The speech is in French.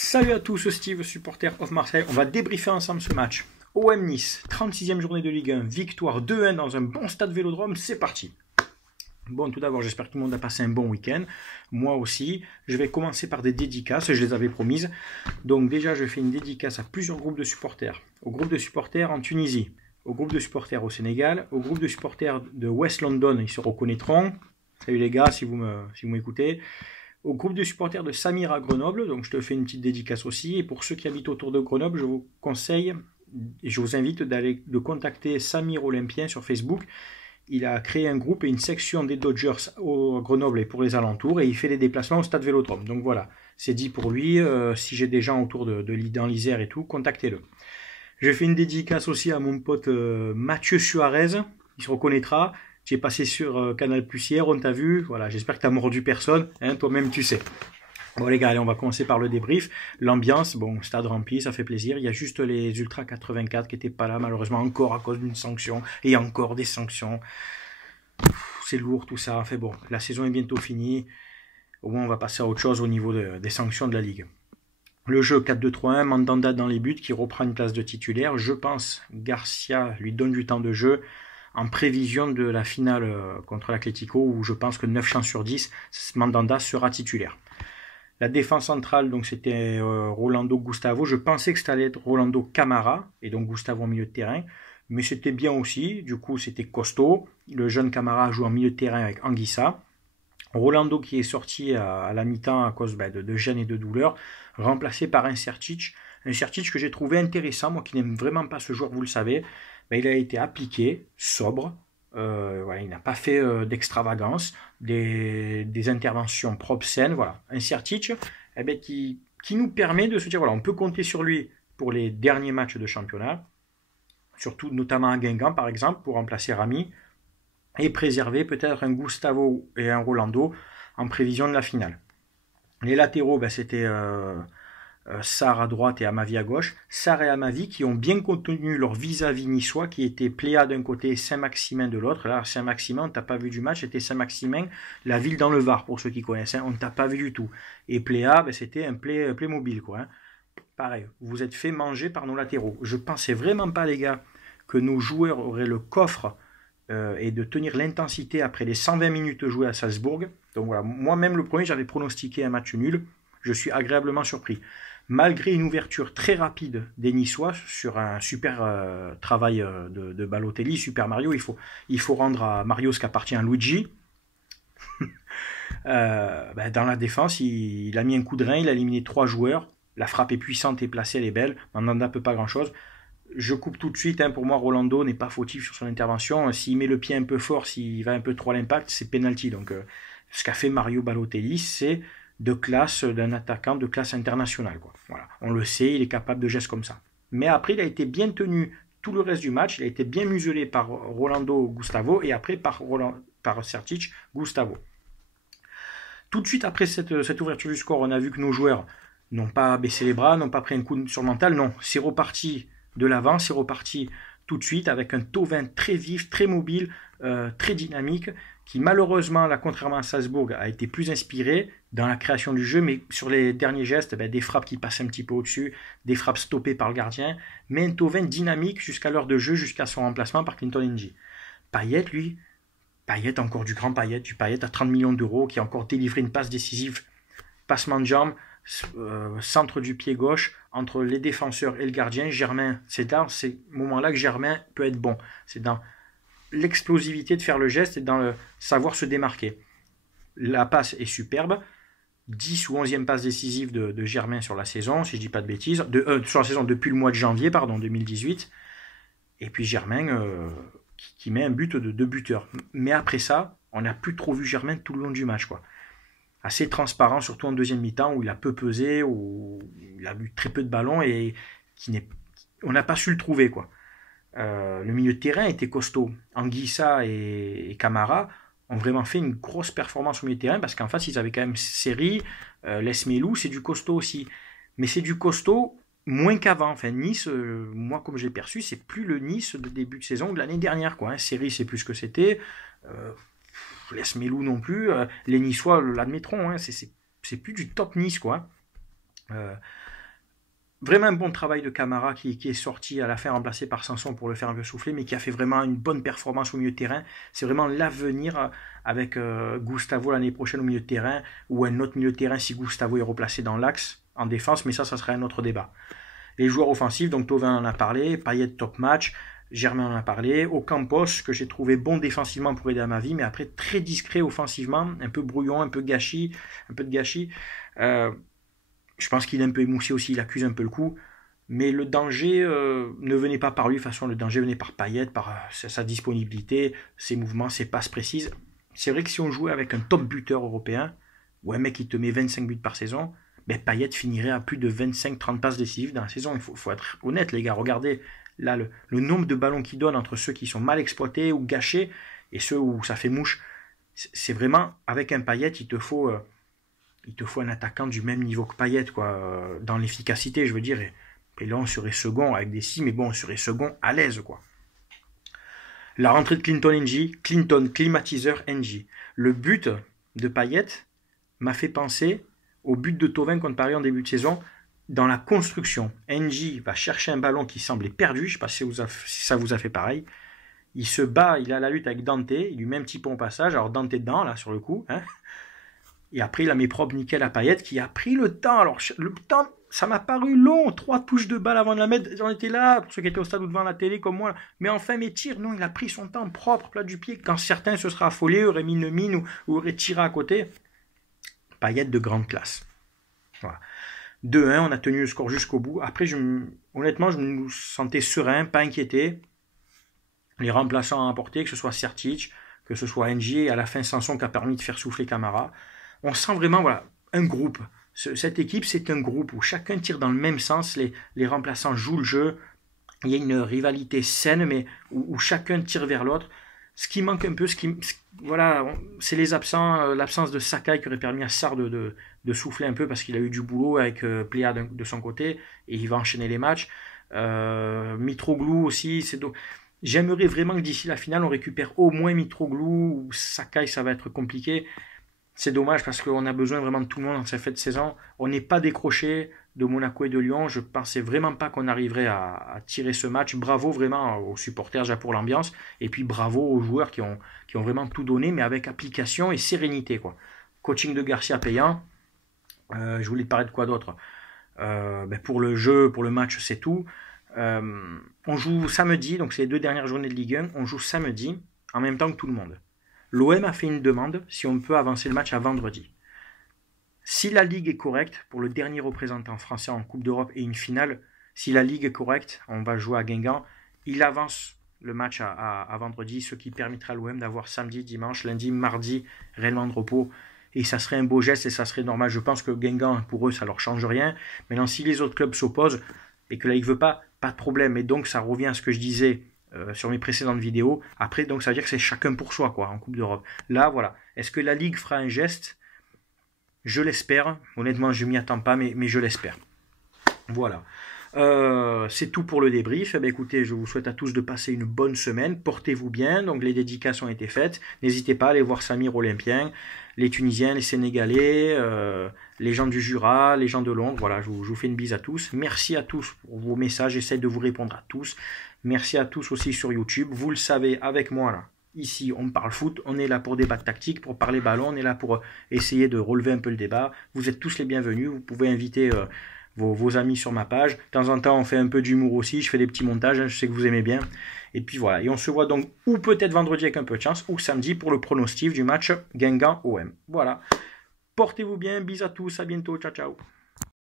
Salut à tous, Steve, supporter of Marseille. On va débriefer ensemble ce match. OM Nice, 36e journée de Ligue 1, victoire 2-1 dans un bon stade Vélodrome, c'est parti. Bon, tout d'abord, j'espère que tout le monde a passé un bon week-end. Moi aussi. Je vais commencer par des dédicaces, je les avais promises. Donc déjà, je fais une dédicace à plusieurs groupes de supporters. Au groupe de supporters en Tunisie, au groupe de supporters au Sénégal, au groupe de supporters de West London, ils se reconnaîtront. Salut les gars, si vous m'écoutez. Au groupe de supporters de Samir à Grenoble, donc je te fais une petite dédicace aussi. Et pour ceux qui habitent autour de Grenoble, je vous conseille et je vous invite de contacter Samir Olympien sur Facebook. Il a créé un groupe et une section des Dodgers au Grenoble et pour les alentours, et il fait des déplacements au stade Vélodrome. Donc voilà, c'est dit pour lui. Si j'ai des gens autour dans l'Isère et tout, contactez-le. Je fais une dédicace aussi à mon pote Mathieu Suarez, il se reconnaîtra. Tu es passé sur Canal Plus hier, on t'a vu. Voilà, j'espère que tu n'as mordu personne. Hein, toi-même, tu sais. Bon les gars, allez, on va commencer par le débrief. L'ambiance, bon, stade rempli, ça fait plaisir. Il y a juste les Ultra 84 qui n'étaient pas là, malheureusement, encore à cause d'une sanction. Et encore des sanctions. C'est lourd tout ça. Enfin bon, la saison est bientôt finie. Au moins, on va passer à autre chose au niveau des sanctions de la Ligue. Le jeu 4-2-3-1, Mandanda dans les buts, qui reprend une place de titulaire. Je pense Garcia lui donne du temps de jeu en prévision de la finale contre l'Atlético, où je pense que 9 chances sur 10, Mandanda sera titulaire. La défense centrale, donc c'était Rolando Gustavo. Je pensais que c'était allait être Rolando Camara, et donc Gustavo au milieu de terrain. Mais c'était bien aussi, du coup c'était costaud. Le jeune Camara joue en milieu de terrain avec Anguissa. Rolando qui est sorti à la mi-temps à cause de gêne et de douleur, remplacé par un Sertic. Un Sertic que j'ai trouvé intéressant, moi qui n'aime vraiment pas ce joueur, vous le savez. Il a été appliqué, sobre, voilà, il n'a pas fait d'extravagance, des interventions propres saines, voilà. Un Sertic qui nous permet de se dire, voilà, on peut compter sur lui pour les derniers matchs de championnat, surtout notamment à Guingamp par exemple, pour remplacer Rami, et préserver peut-être un Gustavo et un Rolando en prévision de la finale. Les latéraux, c'était Sarr à droite et Amavi à gauche. Sarr et Amavi qui ont bien contenu leur vis-à-vis niçois, qui était Pléa d'un côté et Saint-Maximin de l'autre. Là, Saint-Maximin, on ne t'a pas vu du match, c'était Saint-Maximin, la ville dans le Var, pour ceux qui connaissent, hein, on ne t'a pas vu du tout. Et Pléa, c'était un Playmobil, quoi. Hein. Pareil, vous vous êtes fait manger par nos latéraux. Je pensais vraiment pas, les gars, que nos joueurs auraient le coffre et de tenir l'intensité après les 120 minutes jouées à Salzbourg. Donc voilà, moi-même le premier, j'avais pronostiqué un match nul. Je suis agréablement surpris. Malgré une ouverture très rapide des Niçois sur un super travail de Balotelli, Super Mario, il faut rendre à Mario ce qu'appartient à Luigi. Dans la défense, il a mis un coup de rein, il a éliminé 3 joueurs. La frappe est puissante et placée, elle est belle. Mandanda peut pas grand-chose. Je coupe tout de suite, hein, pour moi, Rolando n'est pas fautif sur son intervention. S'il met le pied un peu fort, s'il va un peu trop à l'impact, c'est penalty. Donc, ce qu'a fait Mario Balotelli, c'est de classe d'un attaquant de classe internationale, quoi. Voilà. On le sait, il est capable de gestes comme ça. Mais après, il a été bien tenu tout le reste du match. Il a été bien muselé par Rolando Gustavo et après par Sertic Gustavo. Tout de suite après cette ouverture du score, on a vu que nos joueurs n'ont pas baissé les bras, n'ont pas pris un coup sur le mental. Non, c'est reparti de l'avant, c'est reparti tout de suite avec un Thauvin très vif, très mobile, très dynamique, qui malheureusement, là, contrairement à Salzbourg, a été plus inspiré dans la création du jeu, mais sur les derniers gestes, des frappes qui passent un petit peu au-dessus, des frappes stoppées par le gardien, mais un Thauvin dynamique jusqu'à l'heure de jeu, jusqu'à son remplacement par Clinton N'Jie. Payet, lui, encore du grand Payet, du Payet à 30 millions d'euros, qui a encore délivré une passe décisive, passement de jambe, centre du pied gauche, entre les défenseurs et le gardien. Germain, c'est dans ces moments-là que Germain peut être bon. C'est dans l'explosivité de faire le geste et dans le savoir se démarquer. La passe est superbe. 10 ou 11e passe décisive de Germain sur la saison, si je ne dis pas de bêtises, sur la saison depuis le mois de janvier 2018. Et puis Germain qui met un but de 2 buteurs. Mais après ça, on n'a plus trop vu Germain tout le long du match, quoi. Assez transparent, surtout en deuxième mi-temps, où il a peu pesé, où il a eu très peu de ballons et on n'a pas su le trouver, quoi. Le milieu de terrain était costaud. Anguissa et Camara ont vraiment fait une grosse performance au milieu de terrain parce qu'en face, ils avaient quand même Seri, Lesmelou, c'est du costaud aussi. Mais c'est du costaud moins qu'avant. Enfin, Nice, moi, comme j'ai perçu, c'est plus le Nice de début de saison de l'année dernière, quoi. Hein. Seri, c'est plus ce que c'était. Lesmelou non plus. Les Niçois l'admettront. Hein. C'est plus du top Nice, quoi. vraiment un bon travail de Camara qui est sorti à la fin remplacé par Sanson pour le faire un peu souffler, mais qui a fait vraiment une bonne performance au milieu de terrain. C'est vraiment l'avenir avec Gustavo l'année prochaine au milieu de terrain, ou un autre milieu de terrain si Gustavo est replacé dans l'axe en défense, mais ça sera un autre débat. Les joueurs offensifs, donc Thauvin en a parlé, Payet top match, Germain en a parlé, Ocampos que j'ai trouvé bon défensivement pour aider à ma vie, mais après très discret offensivement, un peu brouillon, un peu de gâchis. Je pense qu'il est un peu émoussé aussi, il accuse un peu le coup. Mais le danger ne venait pas par lui, de toute façon le danger venait par Payet, par sa disponibilité, ses mouvements, ses passes précises. C'est vrai que si on jouait avec un top buteur européen, ou un mec qui te met 25 buts par saison, ben Payet finirait à plus de 25-30 passes décisives dans la saison. Il faut être honnête les gars, regardez là le nombre de ballons qu'il donne entre ceux qui sont mal exploités ou gâchés et ceux où ça fait mouche. C'est vraiment, avec un Payet, il te faut un attaquant du même niveau que Payet, quoi, dans l'efficacité, je veux dire. Et là, on serait second avec des 6, mais bon, on serait second à l'aise, quoi. La rentrée de Clinton climatiseur NG. Le but de Payet m'a fait penser au but de Thauvin contre Paris en début de saison. Dans la construction, NG va chercher un ballon qui semblait perdu, je ne sais pas si ça vous a fait pareil. Il se bat, il a la lutte avec Dante, il lui met un petit pont au passage, alors Dante dedans, là, sur le coup, hein. Et après, il a mis propre nickel à Payet qui a pris le temps. Alors, le temps, ça m'a paru long. 3 touches de balle avant de la mettre. J'en étais là, pour ceux qui étaient au stade ou devant la télé comme moi. Mais enfin, mes tirs, non, il a pris son temps propre, plat du pied. Quand certains se seraient affolés, auraient mis une mine ou auraient tiré à côté. Payet de grande classe. Voilà. 2-1, on a tenu le score jusqu'au bout. Après, honnêtement, je me sentais serein, pas inquiété. Les remplaçants à apporter, que ce soit Sertic, que ce soit NG, et à la fin Sanson qui a permis de faire souffler Camara. On sent vraiment un groupe. Cette équipe, c'est un groupe où chacun tire dans le même sens. Les remplaçants jouent le jeu. Il y a une rivalité saine, mais où chacun tire vers l'autre. Ce qui manque un peu, c'est les absents. L'absence de Sakai qui aurait permis à Sarr de souffler un peu parce qu'il a eu du boulot avec Pléa de son côté et il va enchaîner les matchs. Mitroglou aussi. J'aimerais vraiment que d'ici la finale, on récupère au moins Mitroglou ou Sakai, ça va être compliqué. C'est dommage parce qu'on a besoin vraiment de tout le monde dans cette fin de saison. On n'est pas décroché de Monaco et de Lyon. Je ne pensais vraiment pas qu'on arriverait à tirer ce match. Bravo vraiment aux supporters déjà pour l'ambiance. Et puis bravo aux joueurs qui ont vraiment tout donné, mais avec application et sérénité, quoi. Coaching de Garcia payant. Je voulais te parler de quoi d'autre. Pour le jeu, pour le match, c'est tout. On joue samedi, donc c'est les 2 dernières journées de Ligue 1. On joue samedi en même temps que tout le monde. L'OM a fait une demande si on peut avancer le match à vendredi. Si la Ligue est correcte, pour le dernier représentant français en Coupe d'Europe et une finale, si la Ligue est correcte, on va jouer à Guingamp, il avance le match à vendredi, ce qui permettra à l'OM d'avoir samedi, dimanche, lundi, mardi, réellement de repos. Et ça serait un beau geste et ça serait normal. Je pense que Guingamp, pour eux, ça ne leur change rien. Maintenant, si les autres clubs s'opposent et que la Ligue ne veut pas de problème. Et donc, ça revient à ce que je disais sur mes précédentes vidéos. Après, donc, ça veut dire que c'est chacun pour soi, quoi, en Coupe d'Europe. Là, voilà. Est-ce que la Ligue fera un geste? Je l'espère. Honnêtement, je ne m'y attends pas, mais je l'espère. Voilà. C'est tout pour le débrief. Écoutez, je vous souhaite à tous de passer une bonne semaine. Portez-vous bien. Donc, les dédicaces ont été faites. N'hésitez pas à aller voir Samir Olympien, les Tunisiens, les Sénégalais, les gens du Jura, les gens de Londres. Voilà, je vous fais une bise à tous. Merci à tous pour vos messages. J'essaie de vous répondre à tous. Merci à tous aussi sur YouTube. Vous le savez, avec moi, là, ici, on parle foot. On est là pour débattre tactique, pour parler ballon. On est là pour essayer de relever un peu le débat. Vous êtes tous les bienvenus. Vous pouvez inviter vos amis sur ma page. De temps en temps, on fait un peu d'humour aussi. Je fais des petits montages. Je sais que vous aimez bien. Et puis voilà. Et on se voit donc ou peut-être vendredi avec un peu de chance, ou samedi pour le pronostic du match Guingamp-OM. Voilà. Portez-vous bien. Bisous à tous. À bientôt. Ciao, ciao.